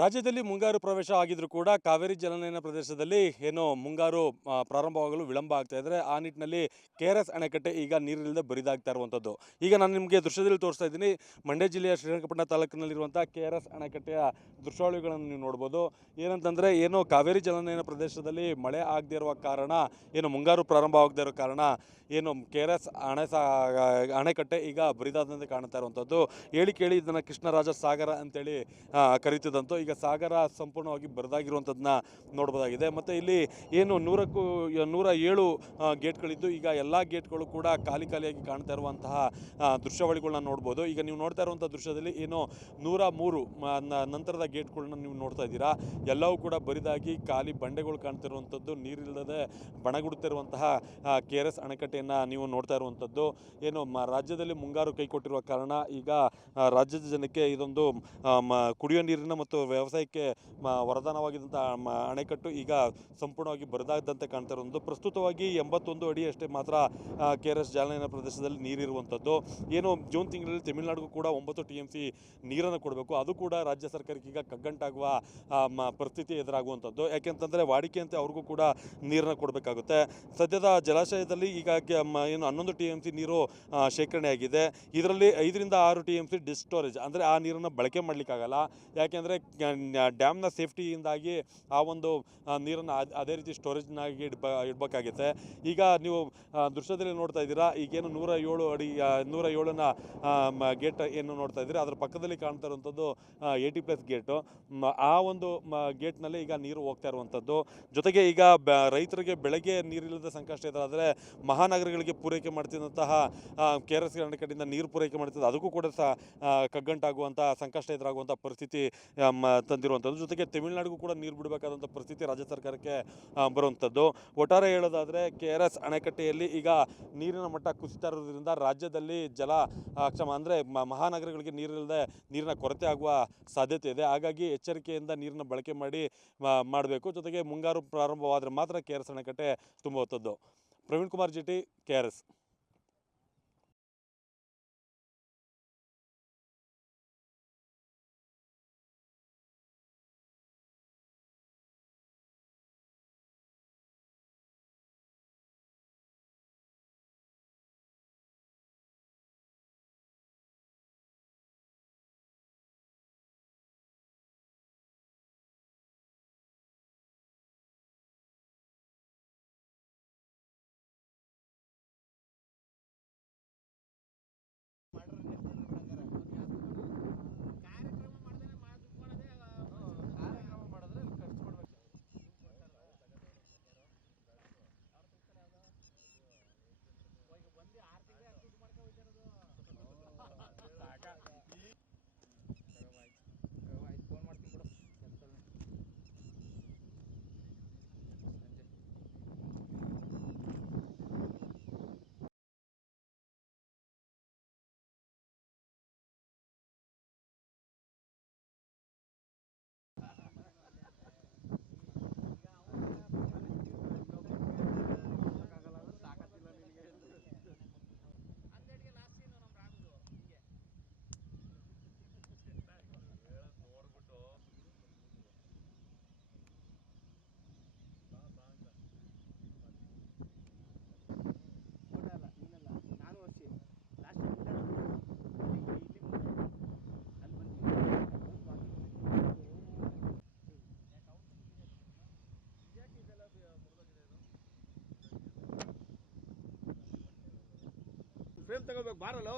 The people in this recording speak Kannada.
ರಾಜ್ಯದಲ್ಲಿ ಮುಂಗಾರು ಪ್ರವೇಶ ಆಗಿದ್ರೂ ಕೂಡ ಕಾವೇರಿ ಜಲನಯನ ಪ್ರದೇಶದಲ್ಲಿ ಏನು ಮುಂಗಾರು ಪ್ರಾರಂಭವಾಗಲು ವಿಳಂಬ ಆಗ್ತಾ ಇದ್ರೆ ಆ ನಿಟ್ಟಿನಲ್ಲಿ KRS ಅಣೆಕಟ್ಟೆ ಈಗ ನೀರಿಲ್ಲದೆ ಬರಿದಾಗ್ತಾ ಇರುವಂಥದ್ದು. ಈಗ ನಾನು ನಿಮಗೆ ದೃಶ್ಯದಲ್ಲಿ ತೋರಿಸ್ತಾ ಇದ್ದೀನಿ. ಮಂಡ್ಯ ಜಿಲ್ಲೆಯ ಶ್ರೀರಂಗಪಟ್ಟಣ ತಾಲೂಕಿನಲ್ಲಿರುವಂಥ KRS ಅಣೆಕಟ್ಟೆಯ ದೃಶ್ಯಾವಳಿಗಳನ್ನು ನೀವು ನೋಡ್ಬೋದು. ಏನಂತಂದರೆ ಏನು ಕಾವೇರಿ ಜಲನಯನ ಪ್ರದೇಶದಲ್ಲಿ ಮಳೆ ಆಗದೇ ಇರುವ ಕಾರಣ, ಏನು ಮುಂಗಾರು ಪ್ರಾರಂಭ ಆಗದೇ ಇರೋ ಕಾರಣ ಏನು KRS ಅಣೆಕಟ್ಟೆ ಈಗ ಬರಿದಾದಂತೆ ಕಾಣ್ತಾ ಇರುವಂಥದ್ದು. ಹೇಳಿ ಕೇಳಿ ಇದನ್ನು ಕೃಷ್ಣರಾಜ ಸಾಗರ ಅಂತೇಳಿ ಕರೀತಿದ್ದಂತು. ಈಗ ಸಾಗರ ಸಂಪೂರ್ಣವಾಗಿ ಬರದಾಗಿರುವಂಥದ್ದನ್ನ ನೋಡ್ಬೋದಾಗಿದೆ. ಮತ್ತು ಇಲ್ಲಿ ಏನು 107 ಗೇಟ್ಗಳಿದ್ದು ಈಗ ಎಲ್ಲ ಗೇಟ್ಗಳು ಕೂಡ ಖಾಲಿಯಾಗಿ ಕಾಣ್ತಾ ಇರುವಂತಹ ದೃಶ್ಯಾವಳಿಗಳನ್ನ ನೋಡ್ಬೋದು. ಈಗ ನೀವು ನೋಡ್ತಾ ಇರುವಂಥ ದೃಶ್ಯದಲ್ಲಿ ಏನು 103 ನಂತರದ ಗೇಟ್ಗಳನ್ನ ನೀವು ನೋಡ್ತಾ ಇದ್ದೀರಾ. ಎಲ್ಲವೂ ಕೂಡ ಬರಿದಾಗಿ ಖಾಲಿ ಬಂಡೆಗಳು ಕಾಣ್ತಿರುವಂಥದ್ದು, ನೀರಿಲ್ಲದೆ ಬಣಗುಡುತ್ತಿರುವಂತಹ KRS ಅಣೆಕಟ್ಟೆಯನ್ನು ನೀವು ನೋಡ್ತಾ ಇರುವಂಥದ್ದು. ಏನು ರಾಜ್ಯದಲ್ಲಿ ಮುಂಗಾರು ಕೈ ಕೊಟ್ಟಿರುವ ಕಾರಣ ಈಗ ರಾಜ್ಯದ ಜನಕ್ಕೆ ಇದೊಂದು ಕುಡಿಯೋ ನೀರಿನ ಮತ್ತು ವ್ಯವಸಾಯಕ್ಕೆ ವರದಾನವಾಗಿದ್ದಂಥ ಅಣೆಕಟ್ಟು ಈಗ ಸಂಪೂರ್ಣವಾಗಿ ಬರದಾದಂತೆ ಕಾಣ್ತಾ ಇರೋದು. ಪ್ರಸ್ತುತವಾಗಿ 81 ಅಡಿಯಷ್ಟೇ ಮಾತ್ರ KRS ಜಲನಯನ ಪ್ರದೇಶದಲ್ಲಿ ನೀರಿರುವಂಥದ್ದು. ಏನು ಜೂನ್ ತಿಂಗಳಲ್ಲಿ ತಮಿಳುನಾಡಿಗೂ ಕೂಡ 9 TMC ನೀರನ್ನು ಕೊಡಬೇಕು, ಅದು ಕೂಡ ರಾಜ್ಯ ಸರ್ಕಾರಕ್ಕೆ ಈಗ ಕಗ್ಗಂಟಾಗುವ ಪರಿಸ್ಥಿತಿ ಎದುರಾಗುವಂಥದ್ದು. ಯಾಕೆಂತಂದರೆ ವಾಡಿಕೆಯಂತೆ ಅವ್ರಿಗೂ ಕೂಡ ನೀರನ್ನು ಕೊಡಬೇಕಾಗುತ್ತೆ. ಸದ್ಯದ ಜಲಾಶಯದಲ್ಲಿ ಈಗ ಏನು 11 TMC ನೀರು ಶೇಖರಣೆ ಆಗಿದೆ. ಇದರಲ್ಲಿ 5ರಿಂದ 6 TMC ಡಿಸ್ಟೋರೇಜ್, ಅಂದರೆ ಆ ನೀರನ್ನು ಬಳಕೆ ಮಾಡಲಿಕ್ಕಾಗಲ್ಲ. ಯಾಕೆಂದರೆ ಡ್ಯಾಮ್ನ ಸೇಫ್ಟಿಯಿಂದಾಗಿ ಆ ಒಂದು ನೀರನ್ನು ಅದೇ ರೀತಿ ಸ್ಟೋರೇಜ್ನಾಗಿ ಇಡಬೇಕಾಗುತ್ತೆ. ಈಗ ನೀವು ದೃಶ್ಯದಲ್ಲಿ ನೋಡ್ತಾ ಇದ್ದೀರಾ, ಈಗೇನು 107 ಅಡಿ 107ನ ಗೇಟ್ ಏನು ನೋಡ್ತಾ ಇದ್ದೀರಾ, ಅದರ ಪಕ್ಕದಲ್ಲಿ ಕಾಣ್ತಾ ಇರುವಂಥದ್ದು 80+ ಗೇಟು. ಆ ಒಂದು ಗೇಟ್ನಲ್ಲಿ ಈಗ ನೀರು ಹೋಗ್ತಾ ಇರುವಂಥದ್ದು. ಜೊತೆಗೆ ಈಗ ರೈತರಿಗೆ ಬೆಳಗ್ಗೆ ನೀರಿಲ್ಲದ ಸಂಕಷ್ಟ ಎದುರಾದರೆ ಮಹಾನಗರಗಳಿಗೆ ಪೂರೈಕೆ ಮಾಡ್ತಿದ್ದಂತಹ KRS ಅಣೆಕಟ್ಟಿಂದ ನೀರು ಪೂರೈಕೆ ಮಾಡ್ತಿದ್ದು ಅದಕ್ಕೂ ಕೂಡ ಕಗ್ಗಂಟಾಗುವಂಥ ಸಂಕಷ್ಟ ಎದುರಾಗುವಂಥ ಪರಿಸ್ಥಿತಿ ತಂದಿರುವಂಥದ್ದು. ಜೊತೆಗೆ ತಮಿಳುನಾಡಿಗೂ ಕೂಡ ನೀರು ಬಿಡಬೇಕಾದಂಥ ಪರಿಸ್ಥಿತಿ ರಾಜ್ಯ ಸರ್ಕಾರಕ್ಕೆ ಬರುವಂಥದ್ದು. ಒಟ್ಟಾರೆ ಹೇಳೋದಾದರೆ KRS ಅಣೆಕಟ್ಟೆಯಲ್ಲಿ ಈಗ ನೀರಿನ ಮಟ್ಟ ಕುಸಿತಾ ಇರೋದ್ರಿಂದ ರಾಜ್ಯದಲ್ಲಿ ಅಂದರೆ ಮಹಾನಗರಗಳಿಗೆ ನೀರಿನ ಕೊರತೆ ಆಗುವ ಸಾಧ್ಯತೆ ಇದೆ. ಹಾಗಾಗಿ ಎಚ್ಚರಿಕೆಯಿಂದ ನೀರನ್ನ ಬಳಕೆ ಮಾಡಬೇಕು. ಜೊತೆಗೆ ಮುಂಗಾರು ಪ್ರಾರಂಭವಾದರೆ ಮಾತ್ರ KRS ಅಣೆಕಟ್ಟೆ ತುಂಬುವಂಥದ್ದು. ಪ್ರವೀಣ್ ಕುಮಾರ್ ಜಿಟಿ, KRS. ಫ್ರೇಮ್ ತಗೋಬೇಕು ಬಾರಲ್ಲ.